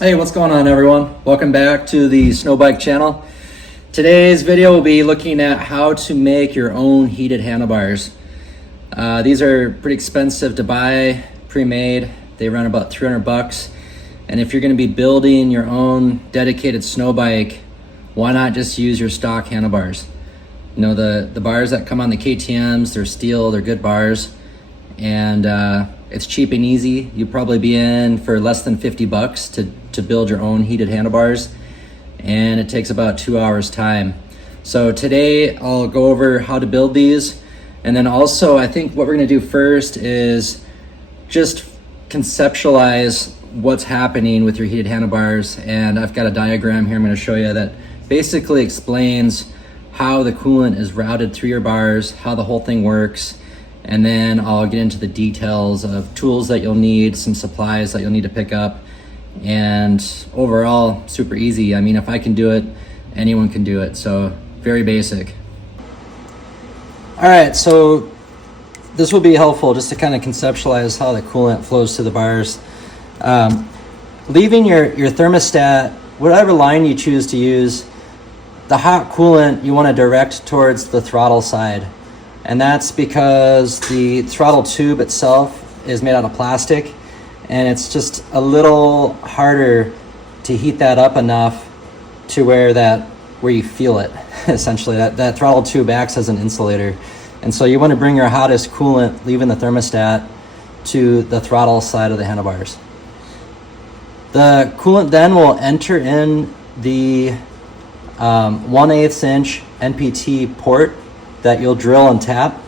Hey, what's going on everyone? Welcome back to the Snowbike channel. Today's video will be looking at how to make your own heated handlebars. These are pretty expensive to buy, pre-made. They run about 300 bucks. And if you're gonna be building your own dedicated snow bike, why not just use your stock handlebars? You know, the bars that come on the KTMs, they're steel, they're good bars. And it's cheap and easy. You'll probably be in for less than 50 bucks to build your own heated handlebars. And it takes about 2 hours time. So today I'll go over how to build these. And then also I think what we're gonna do first is just conceptualize what's happening with your heated handlebars. And I've got a diagram here I'm gonna show you that basically explains how the coolant is routed through your bars, how the whole thing works. And then I'll get into the details of tools that you'll need, some supplies that you'll need to pick up, and overall, super easy. I mean, if I can do it, anyone can do it. So very basic. All right, so this will be helpful just to kind of conceptualize how the coolant flows to the bars. Leaving your thermostat, whatever line you choose to use, the hot coolant you want to direct towards the throttle side. And that's because the throttle tube itself is made out of plastic, and it's just a little harder to heat that up enough to where you feel it. Essentially, that throttle tube acts as an insulator. And so you want to bring your hottest coolant, leaving the thermostat, to the throttle side of the handlebars. The coolant then will enter in the 1/8 inch NPT port that you'll drill and tap.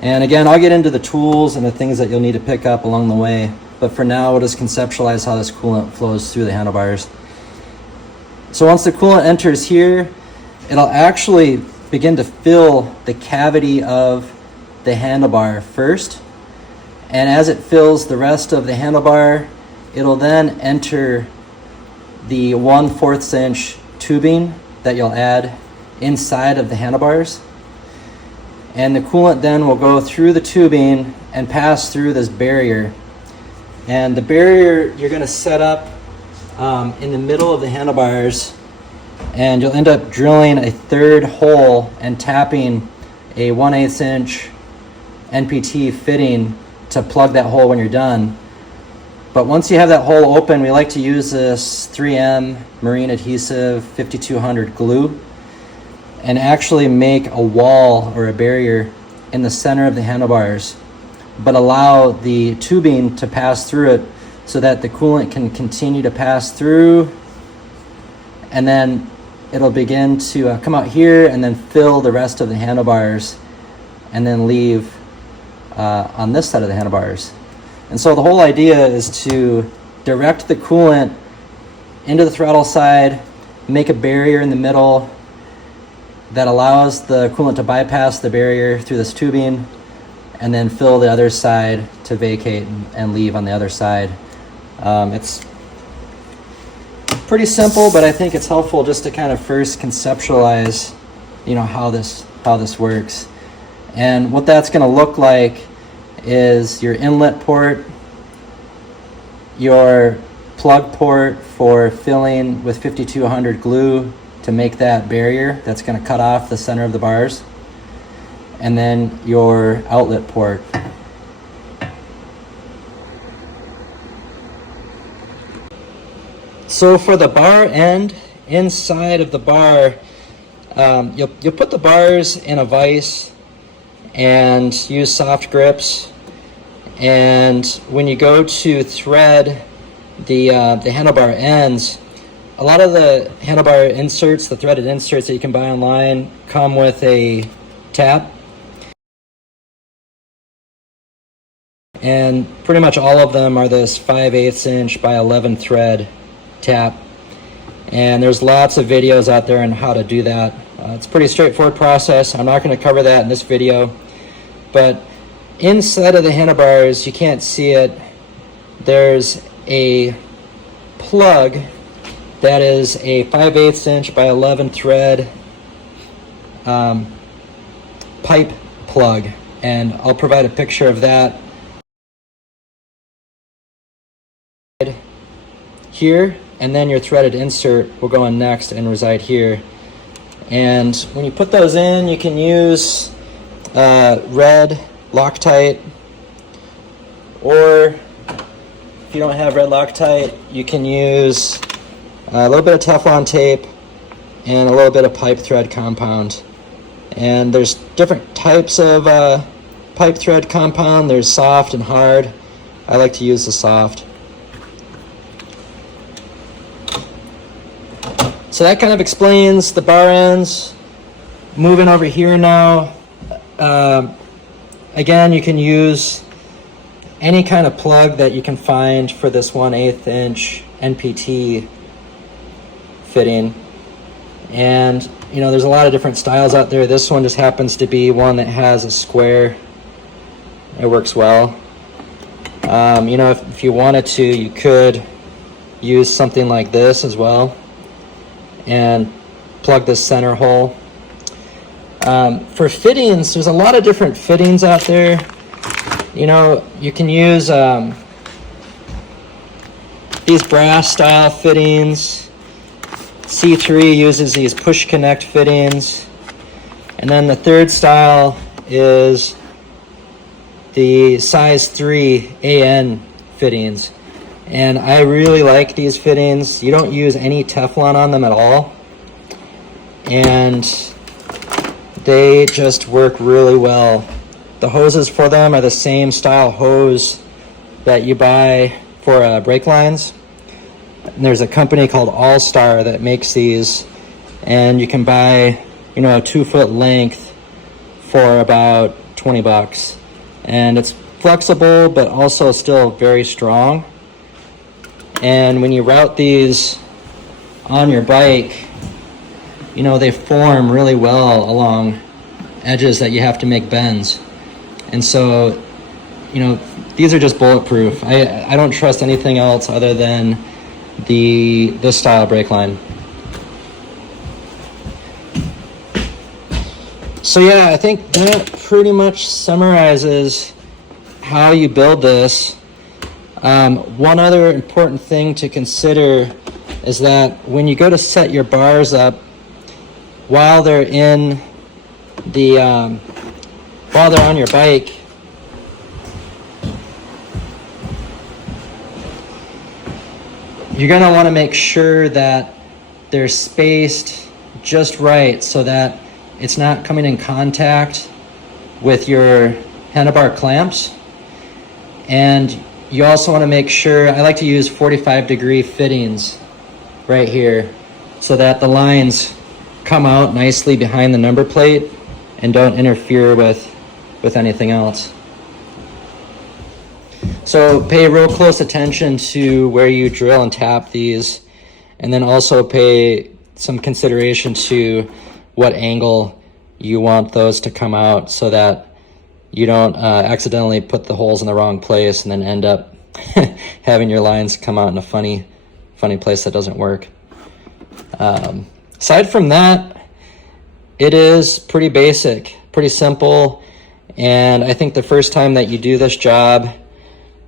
And again, I'll get into the tools and the things that you'll need to pick up along the way. But for now, we'll just conceptualize how this coolant flows through the handlebars. So once the coolant enters here, it'll actually begin to fill the cavity of the handlebar first. And as it fills the rest of the handlebar, it'll then enter the 1/4 inch tubing that you'll add inside of the handlebars. And the coolant then will go through the tubing and pass through this barrier. And the barrier you're gonna set up in the middle of the handlebars, and you'll end up drilling a third hole and tapping a 1/8 inch NPT fitting to plug that hole when you're done. But once you have that hole open, we like to use this 3M marine adhesive 5200 glue and actually make a wall or a barrier in the center of the handlebars, but allow the tubing to pass through it so that the coolant can continue to pass through, and then it'll begin to come out here and then fill the rest of the handlebars and then leave on this side of the handlebars. And so the whole idea is to direct the coolant into the throttle side, make a barrier in the middle that allows the coolant to bypass the barrier through this tubing, and then fill the other side to vacate and leave on the other side. It's pretty simple, but I think it's helpful just to kind of first conceptualize, you know, how this works. And what that's going to look like is your inlet port, your plug port for filling with 5200 glue to make that barrier that's going to cut off the center of the bars, and then your outlet port. So for the bar end, inside of the bar, you'll put the bars in a vise and use soft grips. And when you go to thread the handlebar ends, a lot of the handlebar inserts, the threaded inserts that you can buy online, come with a tap. And pretty much all of them are this 5/8 inch by 11 thread tap. And there's lots of videos out there on how to do that. It's a pretty straightforward process. I'm not going to cover that in this video. But inside of the handlebars, you can't see it, there's a plug that is a 5/8 inch by 11 thread pipe plug, and I'll provide a picture of that here, and then your threaded insert will go in next and reside here. And when you put those in, you can use red Loctite, or if you don't have red Loctite, you can use a little bit of Teflon tape and a little bit of pipe thread compound. And there's different types of pipe thread compound. There's soft and hard. I like to use the soft. So that kind of explains the bar ends. Moving over here now, again, you can use any kind of plug that you can find for this 1/8 inch NPT fitting. And you know, there's a lot of different styles out there. This one just happens to be one that has a square. It works well. You know, if you wanted to, you could use something like this as well and plug this center hole. For fittings, there's a lot of different fittings out there. You know, you can use these brass style fittings. C3 uses these push connect fittings. And then the third style is the size 3 AN fittings. And I really like these fittings. You don't use any Teflon on them at all. And they just work really well. The hoses for them are the same style hose that you buy for brake lines. And there's a company called Allstar that makes these, and you can buy, you know, a 2-foot length for about 20 bucks. And it's flexible, but also still very strong. And when you route these on your bike, you know, they form really well along edges that you have to make bends. And so, you know, these are just bulletproof. I don't trust anything else other than this style brake line. So yeah, I think that pretty much summarizes how you build this. One other important thing to consider is that when you go to set your bars up, while they're in the while they're on your bike, you're going to want to make sure that they're spaced just right so that it's not coming in contact with your handlebar clamps. And you also want to make sure, I like to use 45-degree fittings right here so that the lines come out nicely behind the number plate and don't interfere with anything else. So pay real close attention to where you drill and tap these, and then also pay some consideration to what angle you want those to come out so that you don't accidentally put the holes in the wrong place and then end up having your lines come out in a funny place that doesn't work. Aside from that, it is pretty basic, pretty simple, and I think the first time that you do this job,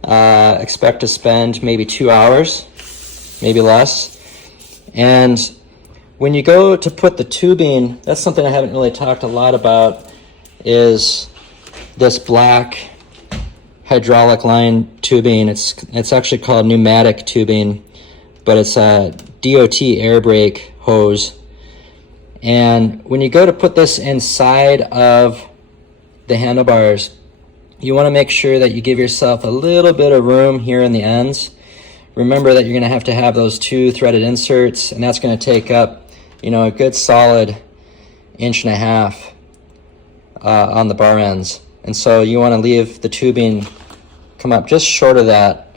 expect to spend maybe 2 hours, maybe less. And when you go to put the tubing, that's something I haven't really talked a lot about, is this black hydraulic line tubing. It's actually called pneumatic tubing, but it's a DOT air brake hose. And when you go to put this inside of the handlebars, you want to make sure that you give yourself a little bit of room here in the ends. Remember that you're going to have those 2 threaded inserts, and that's going to take up, you know, a good solid 1.5 inches on the bar ends. And so you want to leave the tubing come up just short of that,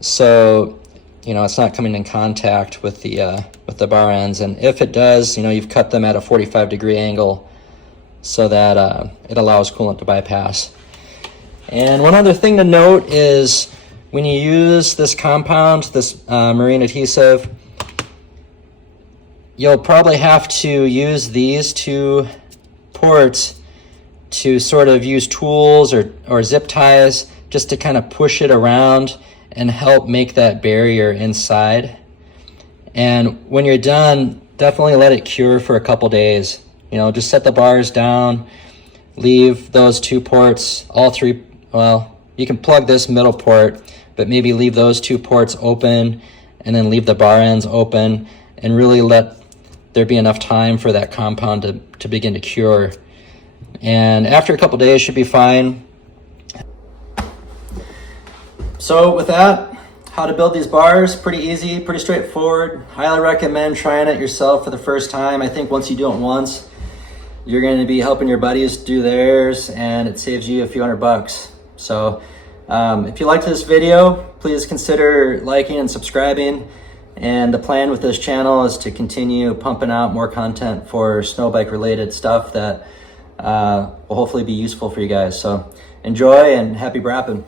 so you know it's not coming in contact with the bar ends. And if it does, you know, you've cut them at a 45-degree angle so that it allows coolant to bypass. And one other thing to note is when you use this compound, this marine adhesive, you'll probably have to use these 2 ports to sort of use tools or zip ties just to kind of push it around and help make that barrier inside And when you're done, definitely let it cure for a couple days. You know, just set the bars down, leave those 2 ports, all 3, well, you can plug this middle port, but maybe leave those 2 ports open and then leave the bar ends open and really let there be enough time for that compound to begin to cure. And after a couple days, should be fine. So with that, how to build these bars, pretty easy, pretty straightforward. Highly recommend trying it yourself for the first time. I think once you do it once, you're going to be helping your buddies do theirs, and it saves you a few $100. So if you liked this video, please consider liking and subscribing. And the plan with this channel is to continue pumping out more content for snowbike related stuff that will hopefully be useful for you guys. So enjoy and happy BRPing.